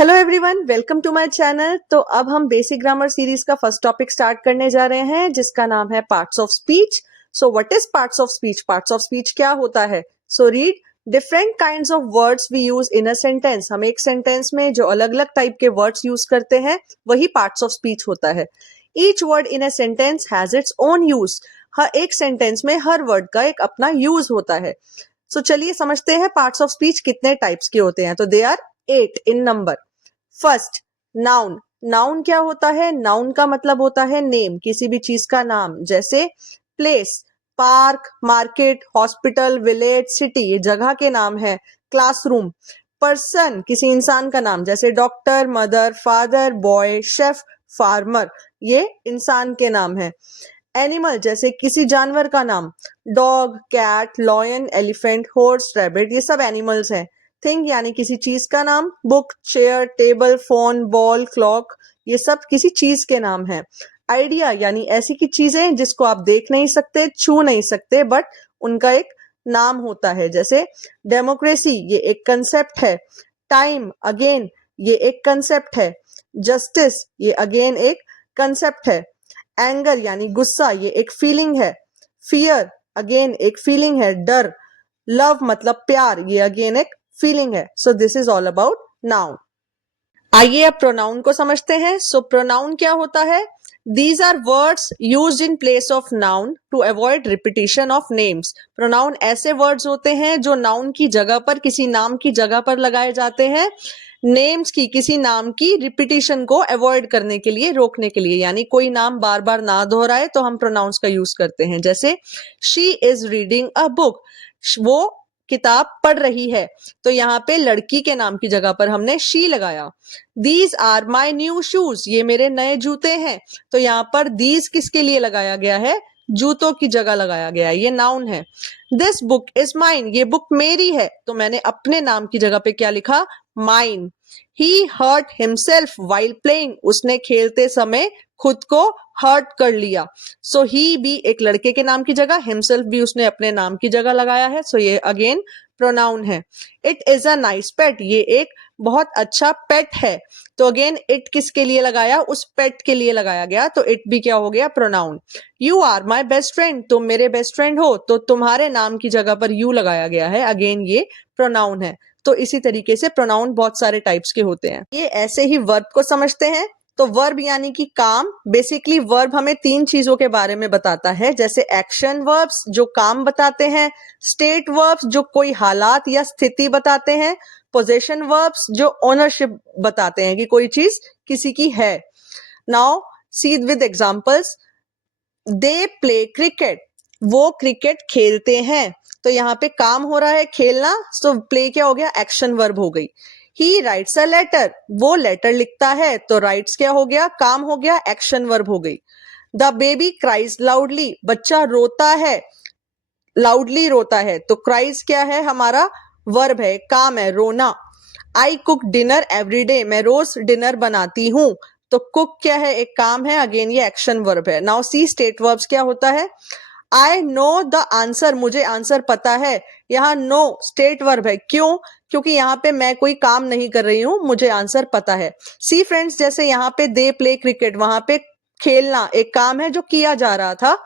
Hello everyone, welcome to my channel. तो अब हम बेसिक ग्रामर सीरीज का फर्स्ट टॉपिक स्टार्ट करने जा रहे हैं जिसका नाम है parts of speech. So what is parts of speech? Parts of speech क्या होता है? So read different kinds of words we use in a sentence. हम एक सेंटेंस में जो अलग अलग टाइप के वर्ड्स यूज करते हैं वही पार्ट्स ऑफ स्पीच होता है। Each word in a sentence has its own use. हर एक सेंटेंस में हर वर्ड का एक अपना यूज होता है। सो चलिए समझते हैं पार्ट्स ऑफ स्पीच कितने टाइप्स के होते हैं। तो they are 8 in number. First, noun. Noun क्या होता है? नाउन का मतलब होता है नेम, किसी भी चीज का नाम, जैसे place, park, market, hospital, village, city, ये जगह के नाम है। क्लासरूम। पर्सन, किसी इंसान का नाम, जैसे doctor, mother, father, boy, chef, farmer, ये इंसान के नाम है। एनिमल, जैसे किसी जानवर का नाम, dog, cat, lion, elephant, horse, rabbit, ये सब एनिमल्स हैं। थिंग यानी किसी चीज का नाम, book, chair, table, phone, ball, clock, ये सब किसी चीज के नाम है। आइडिया यानी ऐसी की चीजें जिसको आप देख नहीं सकते, छू नहीं सकते, बट उनका एक नाम होता है, जैसे डेमोक्रेसी, ये एक कंसेप्ट है। टाइम, अगेन ये एक कंसेप्ट है। जस्टिस, ये अगेन एक कंसेप्ट है। एंगर यानी गुस्सा, ये एक फीलिंग है। फियर, अगेन एक फीलिंग है। डर, लव मतलब प्यार, ये अगेन एक फीलिंग है। So this is all about noun. आइए अब प्रोनाउन को समझते हैं। सो प्रोनाउन क्या होता है? These are words used in place of noun to avoid repetition of names. Pronoun ऐसे वर्ड्स होते हैं जो नाउन की जगह पर, किसी नाम की जगह पर लगाए जाते हैं, नेम्स की, किसी नाम की रिपीटिशन को अवॉइड करने के लिए, रोकने के लिए, यानी कोई नाम बार बार ना दोहराए तो हम प्रोनाउंस का यूज करते हैं। जैसे she is reading a book, वो किताब पढ़ रही है, तो यहाँ पे लड़की के नाम की जगह पर हमने शी लगाया। These are my new shoes, ये मेरे नए जूते हैं, तो यहाँ पर दीज किसके लिए लगाया गया है? जूतों की जगह लगाया गया है, ये नाउन है। दिस बुक इज माइन, ये बुक मेरी है, तो मैंने अपने नाम की जगह पे क्या लिखा? माइन। ही हर्ट हिमसेल्फ वाइल प्लेइंग, उसने खेलते समय खुद को हर्ट कर लिया। सो ही भी एक लड़के के नाम की जगह, हिमसेल्फ भी उसने अपने नाम की जगह लगाया है, सो ये अगेन प्रोनाउन है। इट इज अ नाइस पेट, ये एक बहुत अच्छा पेट है, तो अगेन इट किसके लिए लगाया? उस पेट के लिए लगाया गया, तो इट भी क्या हो गया? Pronoun. You are my best friend, तुम मेरे बेस्ट फ्रेंड हो, तो तुम्हारे नाम की जगह पर यू लगाया गया है, अगेन ये प्रोनाउन है। तो इसी तरीके से प्रोनाउन बहुत सारे टाइप्स के होते हैं। ये ऐसे ही वर्ब को समझते हैं। तो वर्ब यानी कि काम। बेसिकली वर्ब हमें तीन चीजों के बारे में बताता है, जैसे एक्शन वर्ब्स जो काम बताते हैं, स्टेट वर्ब्स जो कोई हालात या स्थिति बताते हैं, पोजेशन वर्ब्स जो ओनरशिप बताते हैं कि कोई चीज किसी की है। Now see with examples. They play cricket, वो क्रिकेट खेलते हैं, तो यहाँ पे काम हो रहा है खेलना, तो प्ले क्या हो गया? एक्शन वर्ब हो गई। ही राइट्स अ लेटर, वो लेटर लिखता है, तो राइट्स क्या हो गया? काम हो गया, एक्शन वर्ब हो गई। द बेबी क्राइज लाउडली, बच्चा रोता है, लाउडली रोता है, तो क्राइज क्या है? हमारा वर्ब है, काम है, रोना। I cook dinner every day, मैं रोज डिनर बनाती हूं, तो कुक क्या है? एक काम है, अगेन ये एक्शन वर्ब है। नाउ सी स्टेट वर्ब्स क्या होता है? आई नो द आंसर, मुझे आंसर पता है, यहाँ नो स्टेट वर्ब है। क्यों? क्योंकि यहाँ पे मैं कोई काम नहीं कर रही हूं, मुझे आंसर पता है। सी फ्रेंड्स, जैसे यहाँ पे दे प्ले क्रिकेट, वहां पे खेलना एक काम है जो किया जा रहा था,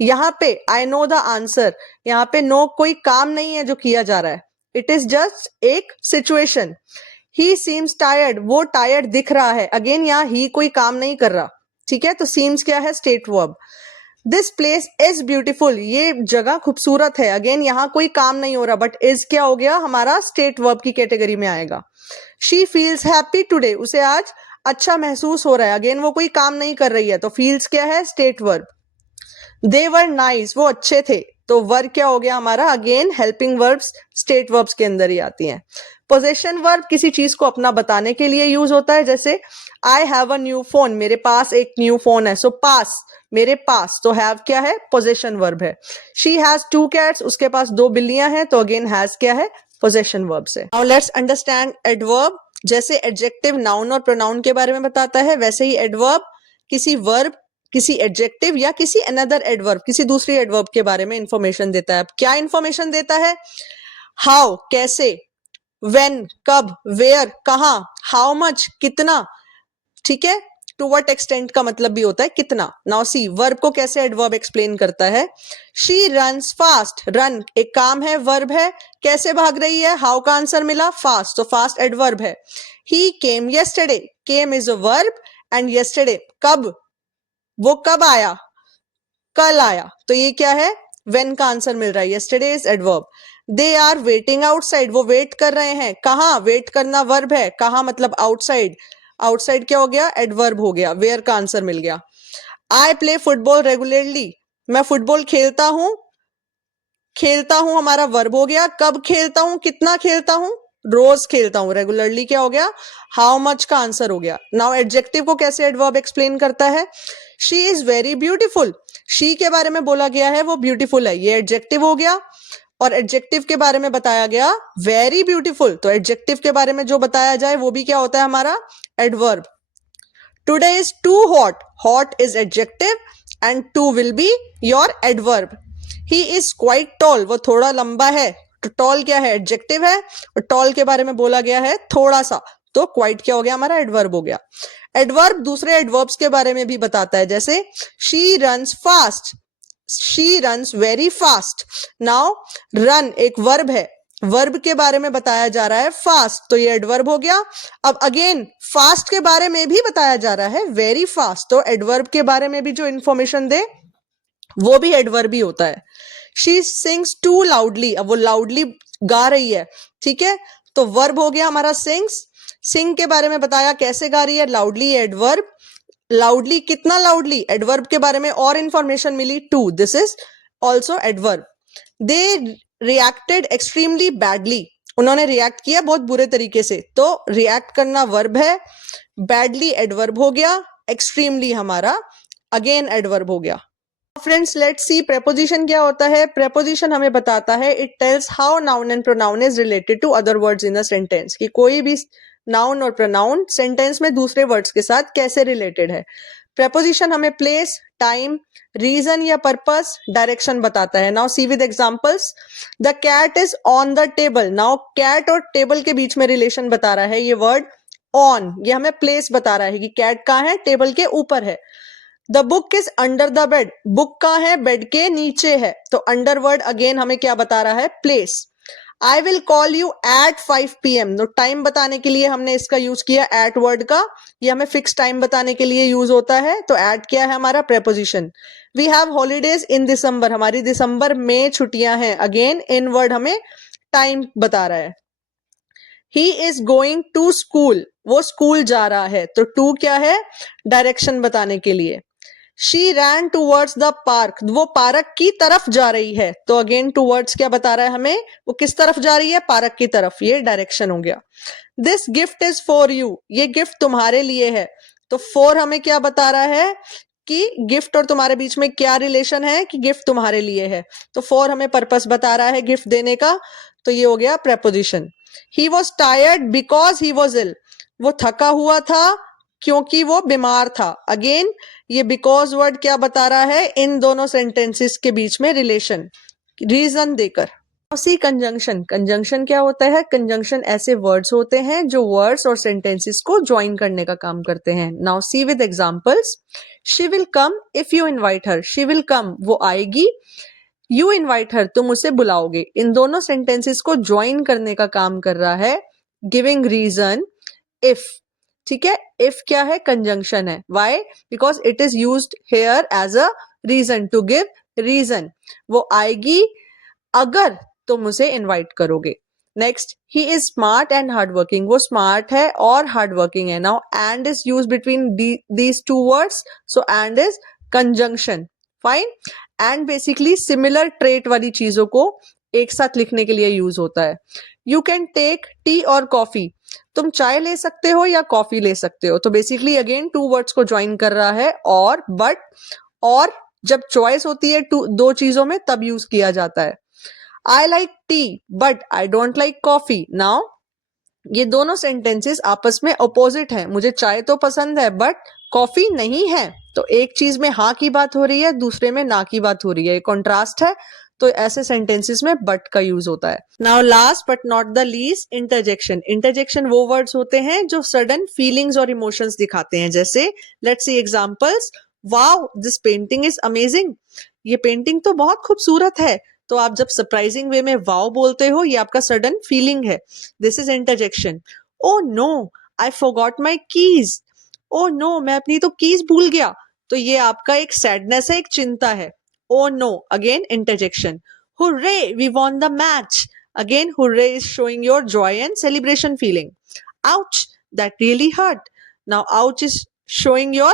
यहाँ पे आई नो द आंसर, यहाँ पे नो कोई काम नहीं है जो किया जा रहा है, इट इज जस्ट एक सिचुएशन। ही सीम्स टायर्ड, वो टायर्ड दिख रहा है, अगेन यहाँ ही कोई काम नहीं कर रहा, ठीक है, तो सीम्स क्या है? State verb. This place is beautiful, ये जगह खूबसूरत है, अगेन यहाँ कोई काम नहीं हो रहा, बट इज क्या हो गया? हमारा स्टेट वर्ब की कैटेगरी में आएगा। शी फील्स हैप्पी टुडे, उसे आज अच्छा महसूस हो रहा है, अगेन वो कोई काम नहीं कर रही है, तो फील्स क्या है? State verb. They were nice, वो अच्छे थे, तो वर्ब क्या हो गया हमारा? Again helping verbs state verbs के अंदर ही आती हैं। पोजेशन वर्ब किसी चीज को अपना बताने के लिए यूज होता है, जैसे I have a new phone, मेरे पास एक न्यू फोन है, सो पास, मेरे पास, तो हैव क्या है? पोजेशन वर्ब है। शी हैज टू कैट्स, उसके पास दो बिल्लियां हैं, तो अगेन हैज क्या है? पोजेशन वर्ब से। Now let's understand adverb. जैसे एडजेक्टिव नाउन और प्रोनाउन के बारे में बताता है, वैसे ही एडवर्ब किसी वर्ब, किसी एडजेक्टिव या किसी अनदर एडवर्ब, किसी दूसरी एडवर्ब के बारे में इंफॉर्मेशन देता है। अब क्या इंफॉर्मेशन देता है? हाउ, कैसे, व्हेन कब, वेयर कहाँ, हाउ मच कितना, ठीक है, टू व्हाट एक्सटेंट का मतलब भी होता है कितना। नाउ सी वर्ब को कैसे एडवर्ब एक्सप्लेन करता है। शी रन्स फास्ट, रन एक काम है, वर्ब है, कैसे भाग रही है, हाउ का आंसर मिला फास्ट, तो फास्ट एडवर्ब है। He came yesterday, came is a verb and yesterday कब, वो कब आया, कल आया, तो ये क्या है, व्हेन का आंसर मिल रहा है, yesterday is adverb. They are waiting outside, वो वेट कर रहे हैं, कहाँ, वेट करना वर्ब है, कहाँ मतलब आउटसाइड, आउटसाइड क्या हो गया, एडवर्ब हो गया, वेयर का आंसर मिल गया। आई प्ले फुटबॉल रेगुलरली, मैं फुटबॉल खेलता हूं हमारा वर्ब हो गया, कब खेलता हूं, कितना खेलता हूं, रोज खेलता हूं, रेगुलरली क्या हो गया, हाउ मच का आंसर हो गया। नाउ एडजेक्टिव को कैसे एडवर्ब एक्सप्लेन करता है। She is very beautiful, she के बारे में बोला गया है वो ब्यूटीफुल है, ये एडजेक्टिव हो गया, और एडजेक्टिव के बारे में बताया गया वेरी ब्यूटीफुल, तो एडजेक्टिव के बारे में जो बताया जाए वो भी क्या होता है हमारा adverb. Today is too hot, hot is adjective and too will be your adverb. He is quite tall, वो थोड़ा लंबा है, तो टॉल क्या है, एडजेक्टिव है, और टॉल के बारे में बोला गया है थोड़ा सा, तो क्वाइट क्या हो गया हमारा एडवर्ब हो गया। एडवर्ब दूसरे एडवर्ब्स के बारे में भी बताता है, जैसे she runs fast, she runs very fast. Now run एक वर्ब है, वर्ब के बारे में बताया जा रहा है फास्ट, तो ये एडवर्ब हो गया। अब अगेन फास्ट के बारे में भी बताया जा रहा है वेरी फास्ट, तो एडवर्ब के बारे में भी जो इंफॉर्मेशन दे वो भी एडवर्ब ही होता है। शी सिंग्स टू लाउडली, अब वो लाउडली गा रही है, ठीक है, तो वर्ब हो गया हमारा सिंग्स। सिंग के बारे में बताया कैसे गा रही है, लाउडली एडवर्ब, लाउडली कितना लाउडली, एडवर्ब के बारे में और इंफॉर्मेशन मिली too, this is also adverb. They reacted extremely badly, उन्होंने रिएक्ट किया बहुत बुरे तरीके से, तो रिएक्ट करना वर्ब है, बैडली एडवर्ब हो गया, एक्सट्रीमली हमारा अगेन एडवर्ब हो गया। फ्रेंड्स लेट्स सी प्रेपोजिशन क्या होता है। प्रेपोजिशन हमें बताता है, it tells how noun and pronoun is related to other words in a sentence, कि कोई भी नाउन और प्रोनाउन सेंटेंस में दूसरे वर्ड्स के साथ कैसे रिलेटेड है। प्रेपोजिशन हमें प्लेस, टाइम, रीजन या पर्पस, डायरेक्शन बताता है। Now see with examples. The cat is on the table, now cat और टेबल के बीच में रिलेशन बता रहा है ये वर्ड ऑन, ये हमें प्लेस बता रहा है कि कैट कहाँ है, टेबल के ऊपर है। The book is under the bed, book कहाँ है, बेड के नीचे है, तो अंडर वर्ड अगेन हमें क्या बता रहा है, place. I will call you at 5 PM, तो टाइम बताने के लिए हमने इसका यूज किया एट वर्ड का, ये हमें फिक्स टाइम बताने के लिए यूज होता है, तो एट क्या है हमारा preposition. We have holidays in December, हमारी दिसंबर में छुट्टियां हैं, अगेन इन वर्ड हमें टाइम बता रहा है। He is going to school, वो स्कूल जा रहा है, तो टू क्या है, डायरेक्शन बताने के लिए। She rain towards the park, वो पार्क की तरफ जा रही है, तो अगेन टूवर्ड्स क्या बता रहा है हमें, वो किस तरफ जा रही है, पार्क की तरफ, ये डायरेक्शन हो गया। This gift is for you, ये गिफ्ट तुम्हारे लिए है, तो फॉर हमें क्या बता रहा है कि गिफ्ट और तुम्हारे बीच में क्या रिलेशन है, कि गिफ्ट तुम्हारे लिए है, तो फॉर हमें पर्पस बता रहा है गिफ्ट देने का, तो ये हो गया preposition. He was tired because he was ill, वो थका हुआ था क्योंकि वो बीमार था, अगेन ये बिकॉज वर्ड क्या बता रहा है, इन दोनों सेंटेंसेस के बीच में रिलेशन, रीजन देकर। सी कंजंक्शन, कंजंक्शन क्या होता है, कंजंक्शन ऐसे वर्ड्स होते हैं जो वर्ड्स और सेंटेंसेस को ज्वाइन करने का काम करते हैं। Now see with examples. She will come if you invite her, she will come वो आएगी, यू इनवाइट हर तुम उसे बुलाओगे, इन दोनों सेंटेंसेस को ज्वाइन करने का काम कर रहा है गिविंग रीजन इफ, ठीक है, इफ क्या है, कंजंक्शन है, why, because it is used here as a reason, to give reason, वो आएगी अगर तुम उसे इनवाइट करोगे। Next, he is smart and hard working, वो स्मार्ट है और हार्ड वर्किंग है। Now and is use between these two words, so and is conjunction, fine. And basically similar trait वाली चीजों को एक साथ लिखने के लिए यूज होता है। यू कैन टेक टी और कॉफी, तुम चाय ले सकते हो या कॉफी ले सकते हो, तो बेसिकली अगेन टू वर्ड्स को ज्वाइन कर रहा है, और बट, और जब चॉइस होती है दो चीजों में तब यूज किया जाता है। I like T but I don't like coffee, now ये दोनों सेंटेंसेस आपस में अपोजिट है, मुझे चाय तो पसंद है बट कॉफी नहीं है, तो एक चीज में हाँ की बात हो रही है, दूसरे में ना की बात हो रही है, कॉन्ट्रास्ट है, तो ऐसे सेंटेंसेस में बट का यूज होता है। Now last but not the least, interjection. Interjection वो वर्ड्स होते हैं जो सडन फीलिंग्स और इमोशंस दिखाते हैं। जैसे let's see examples, wow this painting is amazing, ये पेंटिंग तो बहुत खूबसूरत है। तो आप जब सरप्राइजिंग वे में वाओ बोलते हो, ये आपका सडन फीलिंग है, this is interjection. Oh no I forgot my keys, oh no मैं अपनी तो कीज भूल गया, तो ये आपका एक सैडनेस है, एक चिंता है। Oh no, again interjection. Hurray we won the match, again hurray is showing your joy and celebration feeling. Ouch that really hurt, now ouch is showing your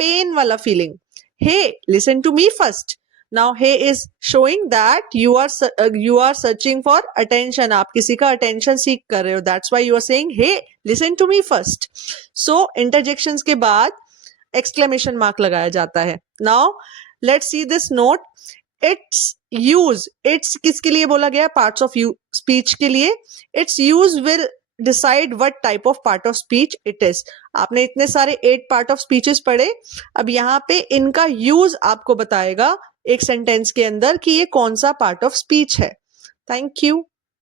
pain wala feeling. Hey listen to me first, now hey is showing that you are searching for attention, आप किसी का attention seek कर रहे हो, that's why you are saying hey listen to me first. So interjections के बाद exclamation mark लगाया जाता है. Now let's see this note. Its use, its किसके लिए बोला गया? parts of speech के लिए. Its use will decide what type of part of speech it is. आपने इतने सारे 8 पार्ट ऑफ स्पीचेस पढ़े, अब यहाँ पे इनका यूज आपको बताएगा एक सेंटेंस के अंदर कि ये कौन सा पार्ट ऑफ स्पीच है. Thank you.